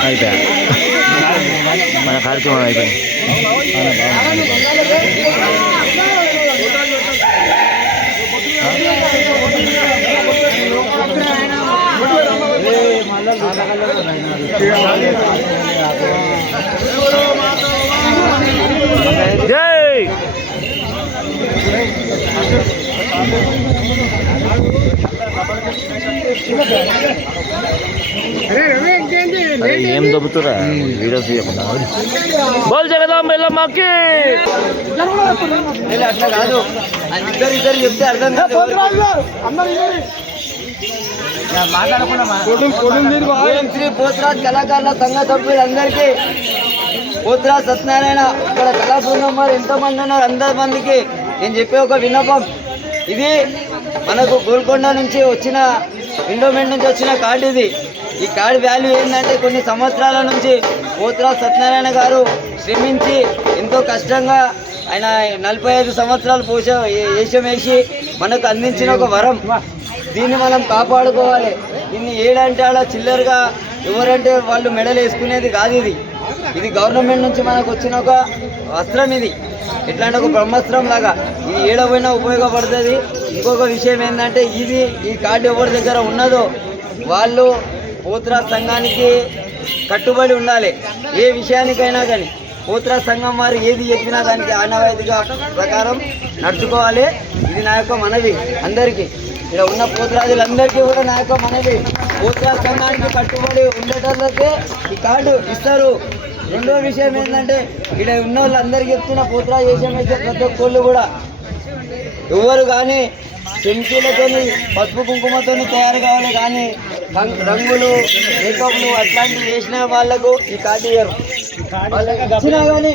అయిపోయా మన కార్యక్రమం అయిపోయింది. జై ఏం దొబ్బుతురా? వీడియోస్ చేయకుండా బోల్ జగదాం ఎల్లమ్మకి అట్లా కాదు. ఇద్దరు ఇద్దరు చెప్తే అర్థం కాదు. శ్రీ పోతురాజ్ కళాకారుల సంఘ సభ్యులందరికీ పోతురాజ్ సత్యనారాయణ ఇక్కడ కళా బృందం వారు ఎంతమంది ఉన్నారు? అందరి మందికి నేను చెప్పే ఒక విన్నపం. ఇది మనకు గోల్కొండ నుంచి వచ్చిన ఇండోమెంట్ నుంచి వచ్చిన కార్డు ఇది. ఈ కార్డు వాల్యూ ఏంటంటే కొన్ని సంవత్సరాల నుంచి పోతురా సత్యనారాయణ గారు శ్రమించి ఎంతో కష్టంగా ఆయన నలభై ఐదు సంవత్సరాలు పోష వేషం వేసి మనకు అందించిన ఒక వరం. దీన్ని మనం కాపాడుకోవాలి. దీన్ని ఏడంటే అలా చిల్లరగా ఎవరంటే వాళ్ళు మెడలు వేసుకునేది కాదు ఇది. ఇది గవర్నమెంట్ నుంచి మనకు వచ్చిన ఒక వస్త్రం ఇది. ఎట్లాంటి ఒక బ్రహ్మాస్త్రం లాగా. ఇది ఏడవైనా ఉపయోగపడుతుంది. ఇంకొక విషయం ఏంటంటే ఇది ఈ కార్డు ఎవరి దగ్గర ఉన్నదో వాళ్ళు పోత్రా సంఘానికి కట్టుబడి ఉండాలి. ఏ విషయానికైనా కానీ పోత్రా సంఘం వారు ఏది చెప్పినా దానికి ఆనవాయితీగా ప్రకారం నడుచుకోవాలి. ఇది నా యొక్క మనవి అందరికీ. ఇక్కడ ఉన్న పోతురాజులందరికీ కూడా నా యొక్క మనవి. పోత్రా సంఘానికి కట్టుబడి ఉండేటోళ్ళకే ఈ కార్డు ఇస్తారు. రెండో విషయం ఏంటంటే ఇక్కడ ఉన్న వాళ్ళందరికీ చెప్తున్న పోత్రా చేసే ప్రతి ఒక్కళ్ళు కూడా ఎవరు కానీ చెంచీలతో పసుపు కుంకుమతో తయారు కావాలి కానీ రంగులు మేకప్లు అట్లాంటివి వేసిన వాళ్ళకు ఈ కార్డు ఇయ్యరు. వాళ్ళకి ఇచ్చినా కానీ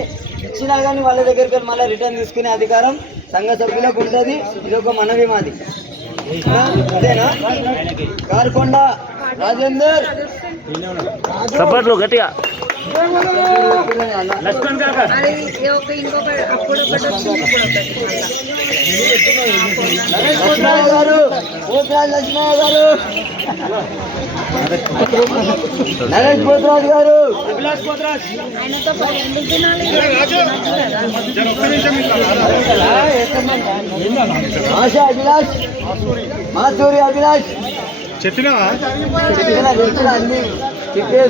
ఇచ్చినా కానీ వాళ్ళ దగ్గరికి మళ్ళీ రిటర్న్ తీసుకునే అధికారం సంఘ సభ్యులకు ఉంటుంది. ఇది ఒక మనవి మాది. ఆ, అదేనా? రాజేందర్. సపోర్ట్లు గట్టిగా. గారు. పోతురాజు లక్ష్మయ్య గారు. నరేష్ పోతురాజు గారు. ఎందుకు తినాలి ఆశ అభిలాష్. మాసూరి అభిలాష్. చెప్పినా?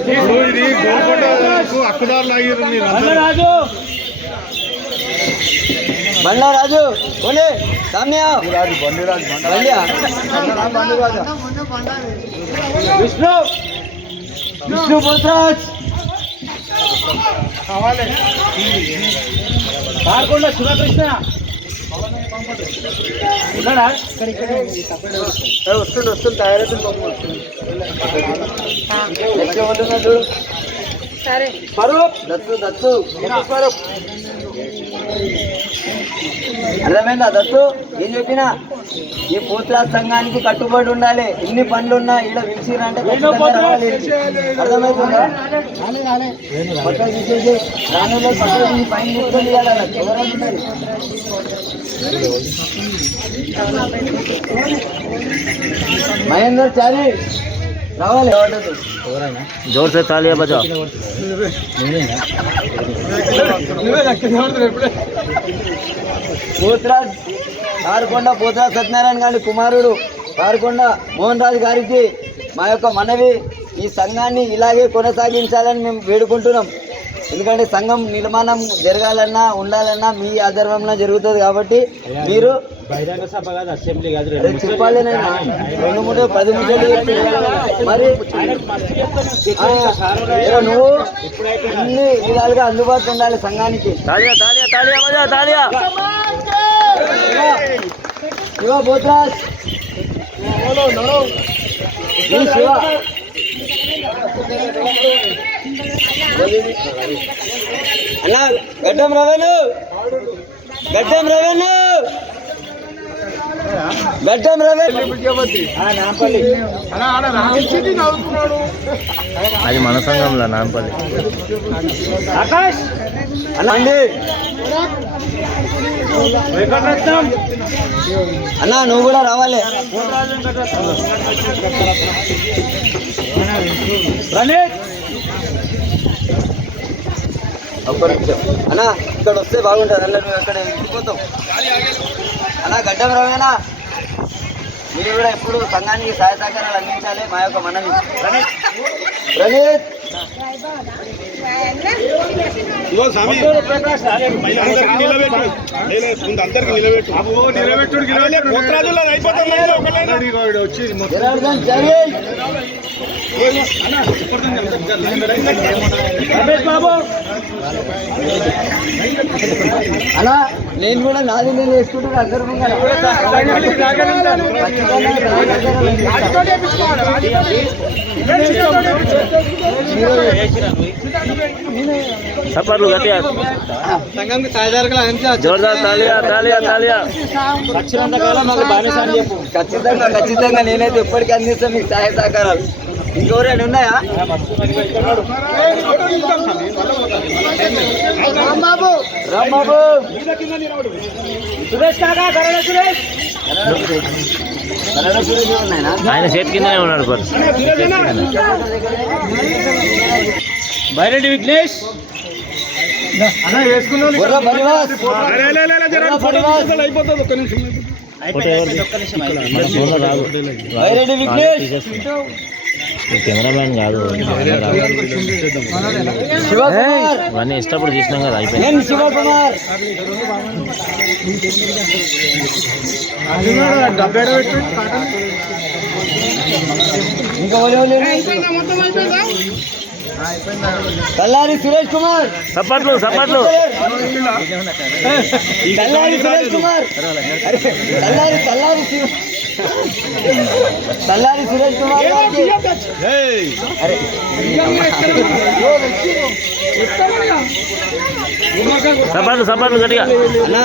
ఇప్పుడు ఇది గోల్కొండకు హక్కుదారులు అయ్యారు మీరు. బండ్ల రాజు కొనే సామ్య. బండ్యా? విష్ణు! విష్ణు పోతురాజ్ పాల్గొండ శివకృష్ణ! వస్తుండు వస్తుంది తయారవుతుంది పాపం వస్తుంది ఎక్కడ ఉంటున్నా చూడు సరే. స్వరూప్ దత్తు దత్తు. స్వరూప్. అర్థమైందా దత్తు? ఏం చెప్పినా? ఈ పూతలా సంఘానికి కట్టుబడి ఉండాలి. ఎన్ని పనులు ఉన్నా. అర్థమవుతుందా తీసేసి రానులో పైన కూర్చొని ఇవ్వాలి ఎవరంటున్నారు మహేందర్ చారి రావాలి. జోర్ సే తాలియా బజావ్. పోతురాజ్ కారుకొండ పోతురాజ్ సత్యనారాయణ గారి కుమారుడు పారకొండ మోహన్ రాజు గారికి మా యొక్క మనవి ఈ సంఘాన్ని ఇలాగే కొనసాగించాలని మేము వేడుకుంటున్నాం. ఎందుకంటే సంఘం నిర్మాణం జరగాలన్నా ఉండాలన్నా మీ ఆధ్వర్యంలో జరుగుతుంది కాబట్టి మీరు బహిరంగ సభ కాదు అసెంబ్లీ కాదు చెప్పాలి రెండు మూడు పది నిమిషాలు మరి నువ్వు? అన్ని విధాలుగా అందుబాటులో ఉండాలి సంఘానికి. శివ పోత్రాజ్ ఈ శివ. అన్న గడ్డం రవేను. గడ్డం రవేను. అది మన సంఘంలో నాంపల్లి. ఆకాష్! అన్న! అండి. అన్న నువ్వు కూడా రావాలి. ఒక్క నిమిషం. అన్న ఇక్కడ వస్తే బాగుంటుంది. అన్న నువ్వు అక్కడ వెళ్ళిపోతావు అన్న గడ్డం రవేనా మీరు కూడా ఎప్పుడు సంఘానికి సహాయ సహకారాలు అందించాలి మా యొక్క మనవి. ప్రణీత్ ప్రణీత్ అలా నేను కూడా నాది నేను వేసుకుంటున్నా అందరు సపర్లు గట్టిగా. సంఘంకి జోర్దార్ తాలియా తాలియా తాలియా ఖచ్చితంగా ఖచ్చితంగా నేనైతే ఎప్పటికీ అందిస్తాను మీకు సహాయ సహకారాలు. ఇంకెవరైనా ఉన్నాయా? రాంబాబు. రాంబాబు. సురేష్ కాకా కరణ సురేష్. కరణ సురేష్ ఉన్నాయనా? ఆయన చేతి కిందనే ఉన్నాడు బైరెడ్డి విఘ్నేష్. అయిపోతుంది ఒక్క నిమిషం. మన ఫోన్లో రాదు. బైరెడ్డి విఘ్నేష్. కెమెరామ్యాన్ కాదు. ఇవన్నీ ఇష్టపడి చూసినాం కదా అయిపోయింది. ఇంకా? కల్లారి సురేష్ కుమార్. సపట్లు సపట్లు కల్లారి సురేష్ కుమార్. కల్లారి కల్లారి కల్లారి సురేష్ కుమార్ సపట్లు సపట్లు గట్టిగా. అన్నా.